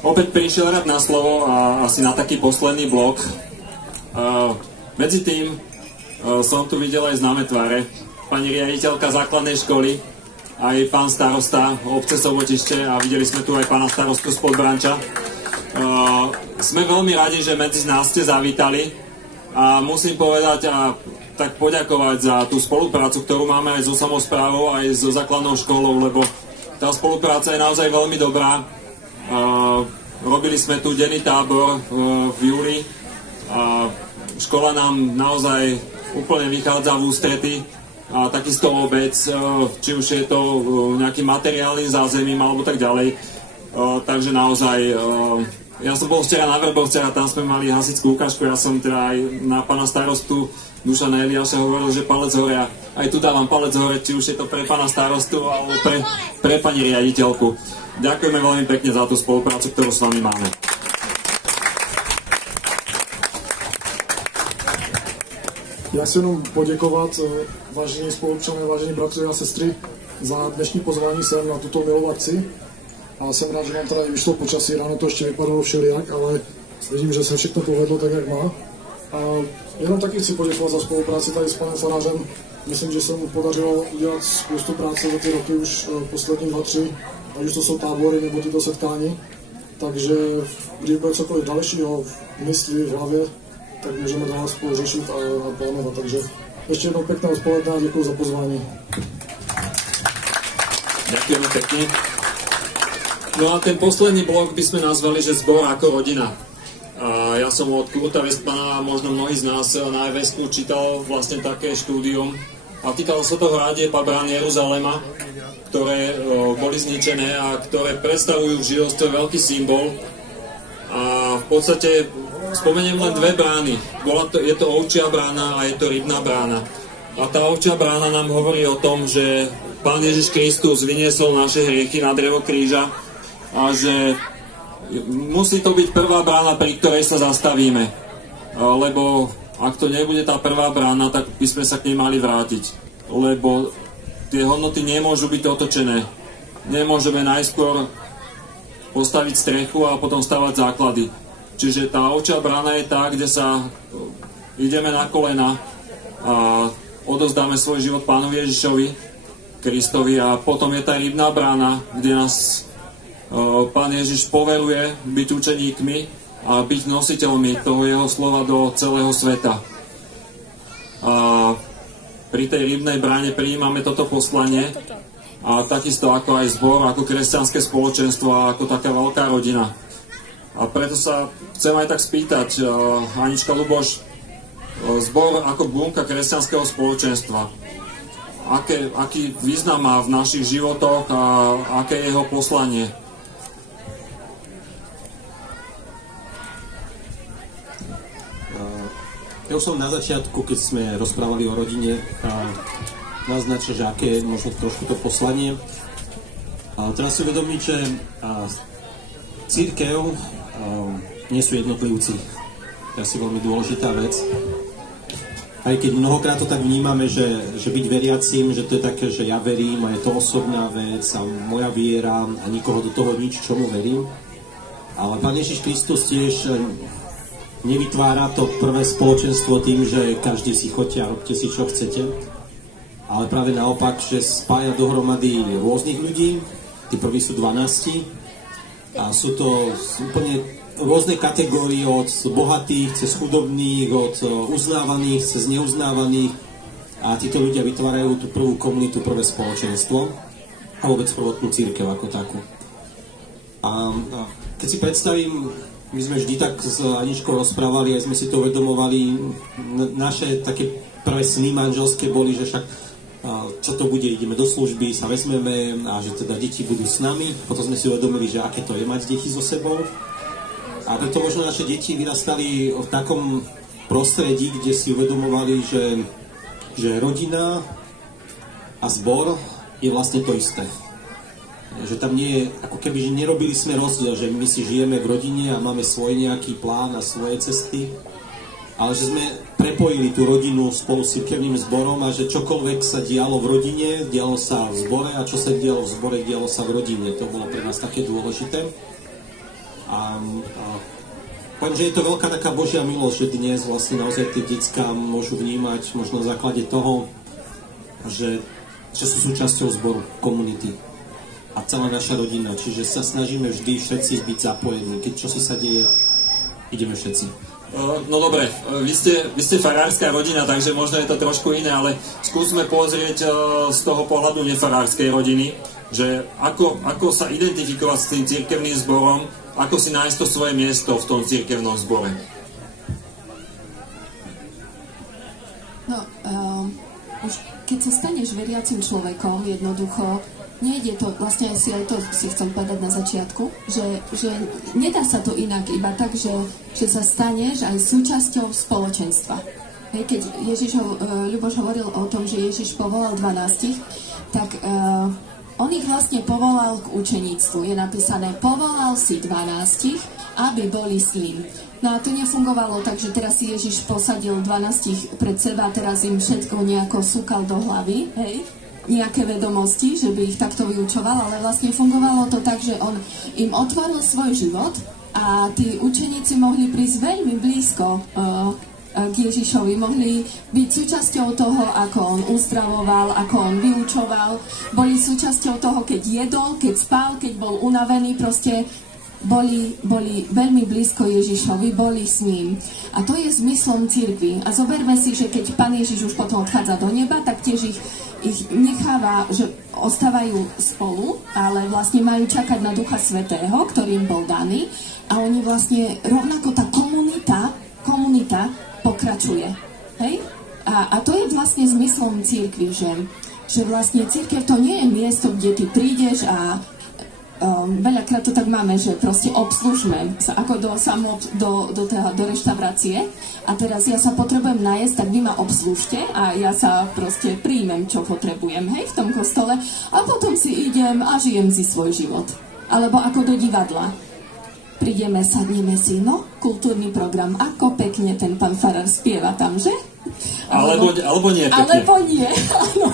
opäť prišiel rád na slovo a asi na taký posledný blok. Medzi tým som tu videl aj známe tváre. Pani riaditeľka základnej školy, aj pán starosta obce Sobotište a videli sme tu aj pána starostu z Podbranča. Sme veľmi radi, že medzi nás ste zavítali a musím povedať a tak poďakovať za tú spoluprácu, ktorú máme aj so samosprávou, aj so základnou školou, lebo tá spolupráca je naozaj veľmi dobrá. Robili sme tu denný tábor v júli a škola nám naozaj úplne vychádza v ústrety a takisto obec, či už je to nejakým materiálnym zázemím alebo tak ďalej. Takže naozaj, ja som bol včera na Vrbovce a tam sme mali hasičskú ukážku, ja som teda aj na pána starostu Dušana Eliáša hovoril, že palec hore a aj tu dávam palec hore, či už je to pre pána starostu alebo pre pani riaditeľku. Ďakujeme veľmi pekne za tú spoluprácu, ktorú s vami máme. Já chci jenom poděkovat, vážení spoluobčané, vážení bratři a sestry, za dnešní pozvání sem na tuto milou akci. A jsem rád, že vám teda i vyšlo počasí, ráno to ještě vypadalo všelijak, ale vidím, že se všechno povedlo tak, jak má. A jenom taky chci poděkovat za spolupráci tady s panem farářem. Myslím, že se mu podařilo udělat spoustu práce za ty roky už poslední 2-3, ať už to jsou tábory nebo tyto setkání. Takže když bude cokoliv dalšího v mysli, v hlavě, tak můžeme dál spolu řešit a plánovat. Takže ještě jednou pěkné odpoledne a děkuji za pozvání. Ďakujeme pekne. No a ten posledný blok by sme nazvali, že zbor ako rodina. A ja som od Kurta Westmana, možno mnohí z nás na EVS-ku čítal vlastne také štúdium a týkalo sa toho hradieb a brán Jeruzalema, ktoré boli zničené a ktoré predstavujú v židovstve veľký symbol. A v podstate spomeniem len dve brány. Je to ovčia brána a je to rybná brána. A tá ovčia brána nám hovorí o tom, že Pán Ježiš Kristus vyniesol naše hriechy na drevo kríža a že musí to byť prvá brána, pri ktorej sa zastavíme. Lebo ak to nebude tá prvá brána, tak by sme sa k nej mali vrátiť. Lebo tie hodnoty nemôžu byť otočené. Nemôžeme najskôr postaviť strechu a potom stavať základy. Čiže tá ovčia brána je tá, kde sa ideme na kolena a odovzdáme svoj život Pánovi Ježišovi Kristovi a potom je tá rybná brána, kde nás Pán Ježiš poveluje byť učeníkmi a byť nositeľmi toho jeho slova do celého sveta. A pri tej rybnej bráne prijímame toto poslanie a takisto ako aj zbor, ako kresťanské spoločenstvo a ako taká veľká rodina. A preto sa chcem aj tak spýtať, Anička Luboš, zbor ako bunka kresťanského spoločenstva, aký význam má v našich životoch a aké je jeho poslanie? Ja už som na začiatku, keď sme rozprávali o rodine, naznačil, že aké je možno trošku to poslanie. A teraz si uvedomiť, že cirkev nie sú jednotlivci. To je asi veľmi dôležitá vec. Aj keď mnohokrát to tak vnímame, že byť veriacím, že to je také, že ja verím a je to osobná vec a moja viera a nikoho do toho nič, čomu verím. Ale Pán Ježiš Kristus tiež nevytvára to prvé spoločenstvo tým, že každý si choďte a robte si, čo chcete. Ale práve naopak, že spája dohromady rôznych ľudí. Tí prví sú 12 a sú to úplne rôzne kategórie od bohatých cez chudobných, od uznávaných cez neuznávaných a títo ľudia vytvárajú tú prvú komunitu, prvé spoločenstvo a vôbec prvotnú cirkev ako takú. A keď si predstavím, my sme vždy tak s Aničkou rozprávali, aj sme si to uvedomovali, naše také prvé sny manželské boli, že však čo to bude, ideme do služby, sa vezmeme a že teda deti budú s nami. Potom sme si uvedomili, že aké to je mať deti so sebou. A preto možno naše deti vyrastali v takom prostredí, kde si uvedomovali, že rodina a zbor je vlastne to isté. Že tam nie je, ako keby, že nerobili sme rozdiel, že my si žijeme v rodine a máme svoj nejaký plán a svoje cesty, ale že sme prepojili tú rodinu spolu s cirkevným zborom a že čokoľvek sa dialo v rodine, dialo sa v zbore a čo sa dialo v zbore, dialo sa v rodine. To bolo pre nás také dôležité. A poviem, že je to veľká taká Božia milosť, že dnes vlastne naozaj tie decká môžu vnímať možno na základe toho, že sú súčasťou zboru, komunity a celá naša rodina. Čiže sa snažíme vždy všetci byť zapojení. Keď čosi sa deje, ideme všetci. No dobre, vy ste farárska rodina, takže možno je to trošku iné, ale skúsme pozrieť z toho pohľadu nefarárskej rodiny, že ako sa identifikovať s tým cirkevným zborom, ako si nájsť to svoje miesto v tom cirkevnom zbore. No, už keď sa staneš veriacim človekom, jednoducho nejde to, vlastne si aj to si chcem povedať na začiatku, že nedá sa to inak iba tak, že sa staneš aj súčasťou spoločenstva. Hej, keď Ľuboš hovoril o tom, že Ježiš povolal 12, tak on ich vlastne povolal k učeníctvu. Je napísané, povolal si 12, aby boli s ním. No a to nefungovalo tak, že teraz si Ježiš posadil 12 pred seba, teraz im všetko nejako súkal do hlavy, hej? Nejaké vedomosti, že by ich takto vyučoval, ale vlastne fungovalo to tak, že on im otvoril svoj život a tí učeníci mohli prísť veľmi blízko k Ježišovi, mohli byť súčasťou toho, ako on uzdravoval, ako on vyučoval, boli súčasťou toho, keď jedol, keď spal, keď bol unavený, proste boli veľmi blízko Ježišovi, boli s ním. A to je zmyslom cirkvi. A zoberme si, že keď Pán Ježiš už potom odchádza do neba, tak tiež ich necháva, že ostávajú spolu, ale vlastne majú čakať na Ducha Svätého, ktorý im bol daný. A oni vlastne, rovnako tá komunita pokračuje. Hej? A to je vlastne zmyslom cirkvi, že vlastne cirkev to nie je miesto, kde ty prídeš a veľakrát to tak máme, že proste obslužme sa ako do reštaurácie a teraz ja sa potrebujem najesť, tak vy ma obslužte a ja sa proste príjmem, čo potrebujem, hej, v tom kostole a potom si idem a žijem si svoj život. Alebo ako do divadla. Prídeme, sadneme si, kultúrny program, ako pekne ten pán farár spieva tam, že? Alebo nie pekne. Alebo nie, áno.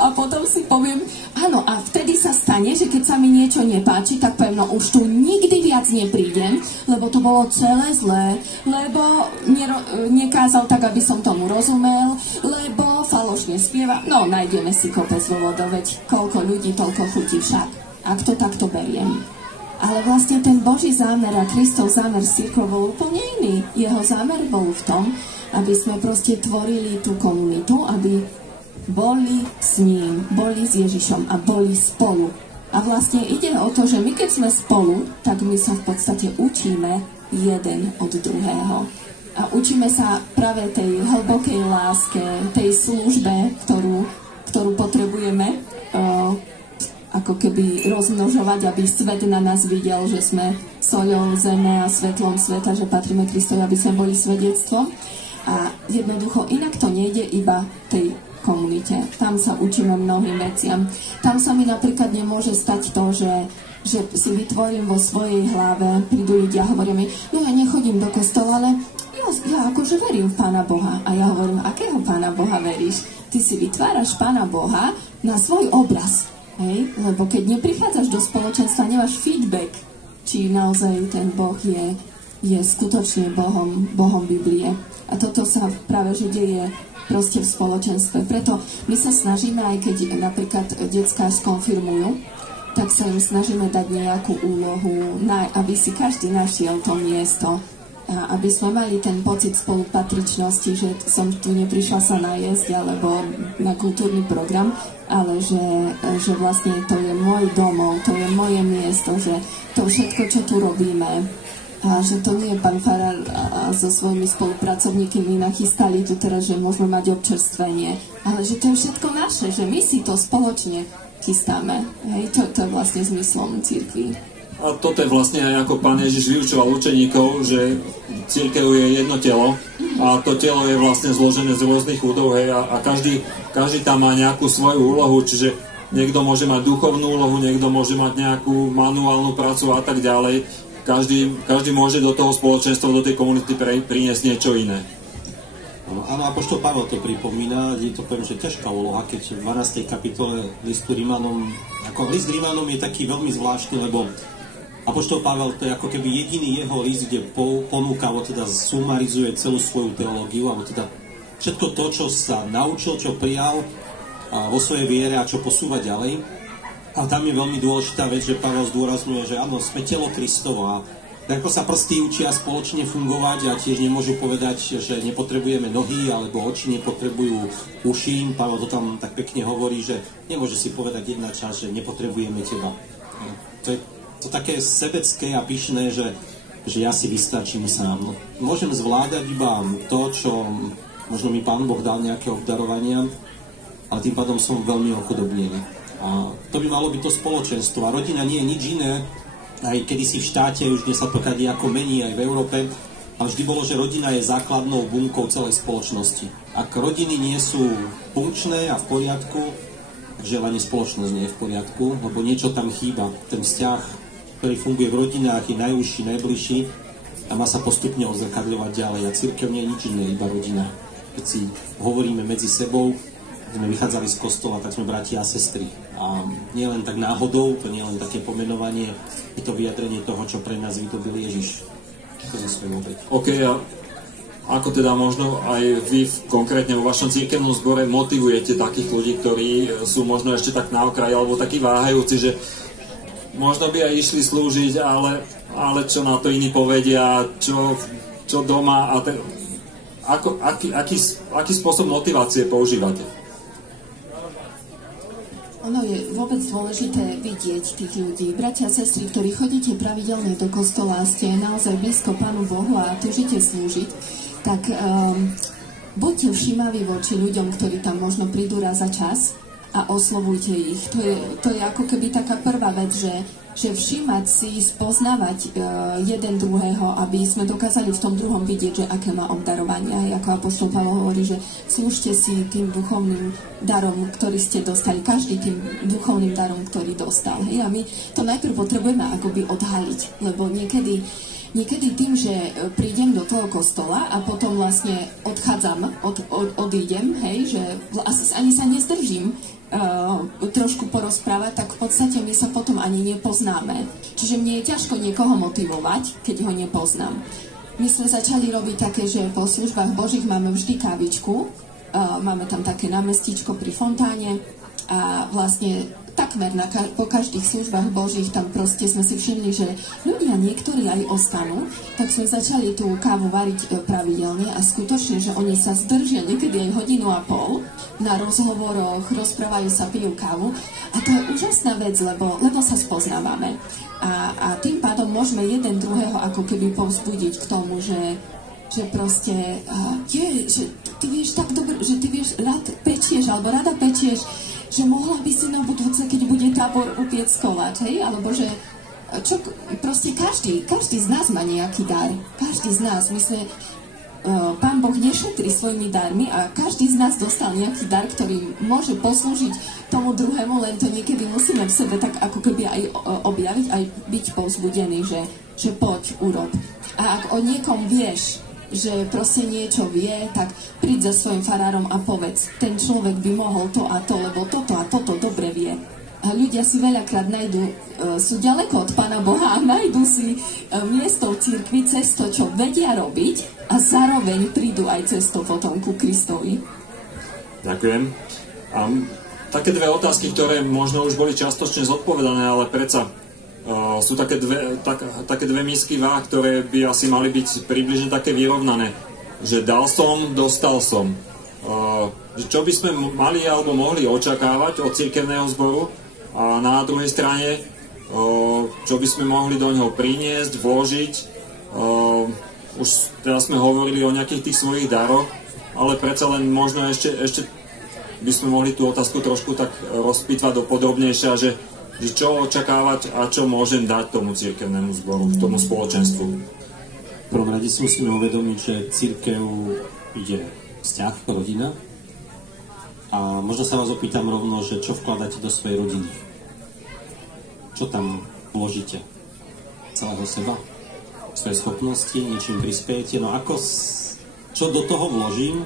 A potom si poviem, áno, a vtedy sa stane, že keď sa mi niečo nepáči, tak poviem, už tu nikdy viac neprídem, lebo to bolo celé zlé, lebo nekázal tak, aby som tomu rozumel, lebo falošne spieva. No, nájdeme si kopec dôvodov, veď koľko ľudí, toľko chutí však. Ak to takto beriem. Ale vlastne ten Boží zámer a Kristov zámer s cirkvou bol úplne iný. Jeho zámer bol v tom, aby sme proste tvorili tú komunitu, aby boli s ním, boli s Ježišom a boli spolu. A vlastne ide o to, že my keď sme spolu, tak my sa v podstate učíme jeden od druhého. A učíme sa práve tej hlbokej láske, tej službe, ktorú potrebujeme ako keby rozmnožovať, aby svet na nás videl, že sme soľou zeme a svetlom sveta, že patríme Kristovi, aby sme boli svedectvom. A jednoducho inak to nejde iba tej komunite. Tam sa učíme mnohým veciam. Tam sa mi napríklad nemôže stať to, že si vytvorím vo svojej hlave, prídu ľudia a hovoria mi, ja nechodím do kostola, ale ja akože verím v Pána Boha. A ja hovorím, akého Pána Boha veríš? Ty si vytváraš Pána Boha na svoj obraz. Hej? Lebo keď neprichádzaš do spoločenstva, nemáš feedback, či naozaj ten Boh je skutočne Bohom Biblie. A toto sa práve že deje proste v spoločenstve. Preto my sa snažíme, aj keď napríklad decká skonfirmujú, tak sa im snažíme dať nejakú úlohu, aby si každý našiel to miesto, a aby sme mali ten pocit spolupatričnosti, že som tu neprišla sa najesť alebo na kultúrny program, ale že vlastne to je môj domov, to je moje miesto, že to všetko, čo tu robíme, a že to nie je pán farár so svojimi spolupracovníkmi nachystali tu teraz, že môžeme mať občerstvenie, ale že to je všetko naše, že my si to spoločne chystáme. Hej, to je vlastne zmyslom cirkvi. A toto je vlastne aj ako Pán Ježiš vyučoval učeníkov, že cirkev je jedno telo a to telo je vlastne zložené z rôznych údov, hej, a každý tam má nejakú svoju úlohu, čiže niekto môže mať duchovnú úlohu, niekto môže mať nejakú manuálnu prácu a tak ďalej. Každý môže do toho spoločenstva, do tej komunity priniesť niečo iné. Áno, apoštol Pavel to pripomína, je to poviem, že ťažká úloha, keď v 12. kapitole listu Rímanom, ako list Rímanom je taký veľmi zvláštny, lebo apoštol Pavel, to je ako keby jediný jeho list, kde ponúka, alebo teda sumarizuje celú svoju teológiu, alebo teda všetko to, čo sa naučil, čo prijal vo svojej viere a čo posúva ďalej. A tam je veľmi dôležitá vec, že Pavel zdôrazňuje, že áno, sme telo Kristovo a ako sa prsty učia spoločne fungovať a tiež nemôžu povedať, že nepotrebujeme nohy alebo oči nepotrebujú uši. Pavel to tam tak pekne hovorí, že nemôže si povedať jedna časť, že nepotrebujeme teba. To je to také sebecké a pyšné, že ja si vystačím sám. No, môžem zvládať iba to, čo možno mi Pán Boh dal nejaké obdarovania, ale tým pádom som veľmi ochudobnený. A to by malo byť to spoločenstvo. A rodina nie je nič iné, aj kedysi v štáte, už dnes sa to kade ako mení aj v Európe, a vždy bolo, že rodina je základnou bunkou celej spoločnosti. Ak rodiny nie sú funkčné a v poriadku, že ani spoločnosť nie je v poriadku, lebo niečo tam chýba. Ten vzťah, ktorý funguje v rodinách, je najúžší, najbližší a má sa postupne odzrkadľovať ďalej. A cirkev nie je nič iné, iba rodina. Keď si hovoríme medzi sebou, sme vychádzali z kostola, tak sme bratia a sestry. A nie len tak náhodou, to nie je len také pomenovanie, je to vyjadrenie toho, čo pre nás vydobil Ježiš. OK, a ako teda možno aj vy konkrétne vo vašom cirkevnom zbore motivujete takých ľudí, ktorí sú možno ešte tak na okraji, alebo takí váhajúci, že možno by aj išli slúžiť, ale čo na to iní povedia, čo doma, a aký spôsob motivácie používate? Ono je vôbec dôležité vidieť tých ľudí. Bratia a sestry, ktorí chodíte pravidelne do kostola, ste naozaj blízko Pánu Bohu a túžite slúžiť, tak buďte všímaví voči ľuďom, ktorí tam možno prídu raz za čas a oslovujte ich. To je ako keby taká prvá vec, že všímať si, spoznávať jeden druhého, aby sme dokázali v tom druhom vidieť, že aké má obdarovania. Ako apoštol Pavel hovorí, že slúžte si tým duchovným darom, ktorý ste dostali. Každý tým duchovným darom, ktorý dostal. Hej? A my to najprv potrebujeme akoby odhaliť, lebo niekedy tým, že prídem do toho kostola a potom vlastne odídem, hej, že ani sa nezdržím trošku porozprávať, tak v podstate my sa potom ani nepoznáme. Čiže mne je ťažko niekoho motivovať, keď ho nepoznám. My sme začali robiť také, že po službách Božích máme vždy kávičku, máme tam také námestíčko pri fontáne a vlastne takmer po každých službách Božích tam proste sme si všimli, že ľudia niektorí aj ostanú, tak sme začali tú kávu variť pravidelne a skutočne, že oni sa zdržia niekedy aj 1,5 hodiny na rozhovoroch, rozprávajú sa, pijú kávu a to je úžasná vec, lebo sa spoznávame a tým pádom môžeme jeden druhého ako keby povzbudiť k tomu, že proste že ty vieš tak dobre, že ty vieš rád pečieš alebo rada pečieš, že mohla by si na budúce, keď bude tábor, upiec koláč, hej? Alebo že proste každý z nás má nejaký dar. Každý z nás. Pán Boh nešetrí svojimi darmi a každý z nás dostal nejaký dar, ktorý môže poslúžiť tomu druhému, len to niekedy musíme v sebe tak ako keby aj objaviť, aj byť povzbudený, že poď, urob. A ak o niekom vieš, že proste niečo vie, tak príď za svojim farárom a povedz, ten človek by mohol to a to, lebo toto a toto dobre vie. A ľudia si veľakrát sú ďaleko od Pána Boha a nájdú si miesto v cirkvi cez to, čo vedia robiť a zároveň prídu aj cez to potom ku Kristovi. Ďakujem. Také dve otázky, ktoré možno už boli čiastočne zodpovedané, ale predsa sú také dve misky váh, ktoré by asi mali byť približne také vyrovnané. Že dal som, dostal som. Čo by sme mali alebo mohli očakávať od cirkevného zboru a na druhej strane čo by sme mohli do neho priniesť, vložiť. Už teraz sme hovorili o nejakých tých svojich daroch, ale predsa len možno ešte by sme mohli tú otázku trošku tak rozpýtvať do podrobnejšia, že čo očakávať a čo môžem dať tomu cirkevnému zboru, tomu spoločenstvu. V prvom rade si musíme uvedomiť, že cirkev ide vzťah, rodina. A možno sa vás opýtam rovno, že čo vkladáte do svojej rodiny? Čo tam vložíte? Celého seba? Svoje schopnosti? Niečím prispiejete? No čo do toho vložím,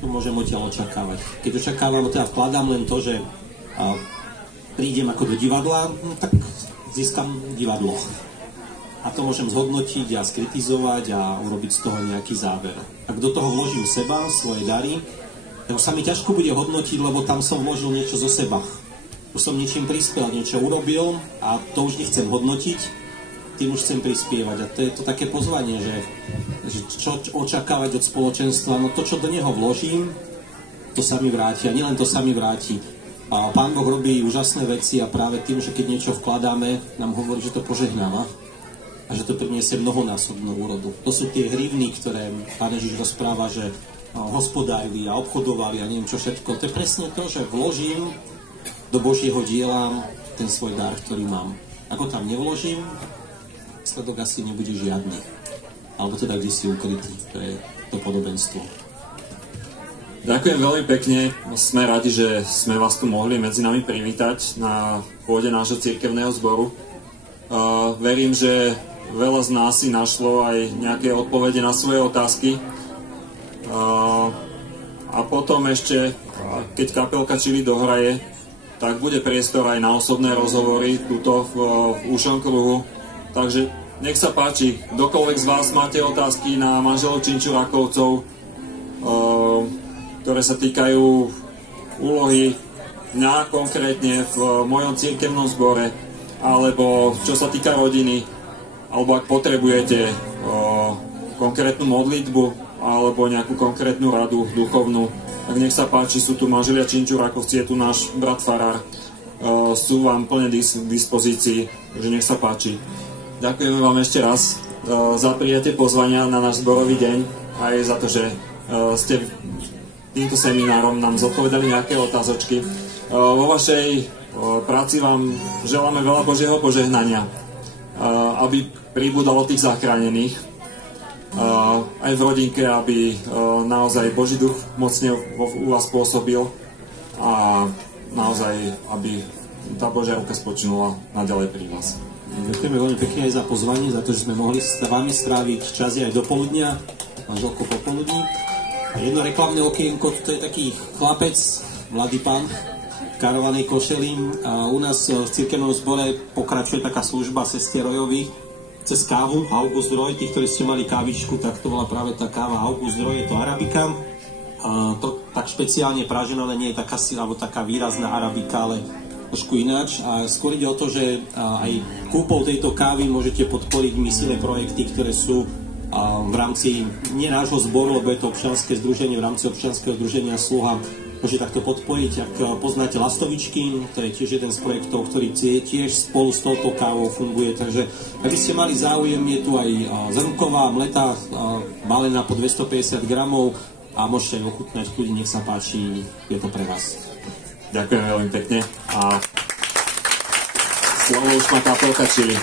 to môžem odtiaľ očakávať. Keď očakávam, teda vkladám len to, že prídem ako do divadla, no tak získam divadlo. A to môžem zhodnotiť a skritizovať a urobiť z toho nejaký záver. Ak do toho vložím seba, svoje dary, tak sa mi ťažko bude hodnotiť, lebo tam som vložil niečo zo seba. Už som niečím prispel, niečo urobil a to už nechcem hodnotiť, tým už chcem prispievať. A to je to také pozvanie, že čo očakávať od spoločenstva, no to, čo do neho vložím, to sa mi vráti. A nielen to sa mi vráti. A Pán Boh robí úžasné veci a práve tým, že keď niečo vkladáme, nám hovorí, že to požehnáva a že to priniesie mnohonásobnú úrodu. To sú tie hrivny, ktoré Pán Ježiš rozpráva, že hospodárili a obchodovali a neviem čo všetko. To je presne to, že vložím do Božieho diela ten svoj dar, ktorý mám. Ako tam nevložím, sledok asi nebude žiadny. Alebo teda kde si ukrytý. To je to podobenstvo. Ďakujem veľmi pekne. Sme radi, že sme vás tu mohli medzi nami privítať na pôde nášho cirkevného zboru. Verím, že veľa z nás si našlo aj nejaké odpovede na svoje otázky. A potom ešte, keď kapelka Čili dohraje, tak bude priestor aj na osobné rozhovory tuto v úšom kruhu. Takže nech sa páči, kdokoľvek z vás máte otázky na manželov Činčurákovcov, ktoré sa týkajú úlohy mňa konkrétne v mojom cirkevnom zbore, alebo čo sa týka rodiny, alebo ak potrebujete konkrétnu modlitbu alebo nejakú konkrétnu radu duchovnú, tak nech sa páči, sú tu manželia Činčurákovci, je tu náš brat farár, sú vám plne k dispozícii, takže nech sa páči. Ďakujeme vám ešte raz za prijatie pozvania na náš zborový deň aj za to, že ste týmto seminárom nám zodpovedali nejaké otázočky. Vo vašej práci vám želáme veľa Božieho požehnania, aby pribúdalo tých zachránených, aj v rodinke, aby naozaj Boží duch mocne u vás pôsobil a naozaj, aby tá Božia ruka spočinula naďalej pri vás. Ďakujeme veľmi pekne aj za pozvanie, za to, že sme mohli s vami stráviť časy aj do poludnia, manželko popoludní. A jedno reklamné okienko, to je taký chlapec, mladý pán, karovanej košeli. A u nás v cirkevnom zbore pokračuje taká služba sestie Rojovi cez kávu, August Roy. Tí, ktorí ste mali kávičku, tak to bola práve tá káva August Roy, je to arabika. A to tak špeciálne pražené, nie je taká sila, alebo taká výrazná arabika, ale trošku ináč. A skôr ide o to, že aj kúpou tejto kávy môžete podporiť misijné projekty, ktoré sú v rámci nie nášho zboru, lebo je to občianske združenie, v rámci občianskeho združenia Sluha môže takto podporiť. Ak poznáte Lastovičky, to je tiež jeden z projektov, ktorý tiež spolu s touto kávou funguje, takže ak by ste mali záujem, je tu aj zrnková mletá balená po 250 gramov a môžete aj ochutnať, kľudne, nech sa páči, je to pre vás. Ďakujem veľmi pekne a slovo už má kapelka Čili.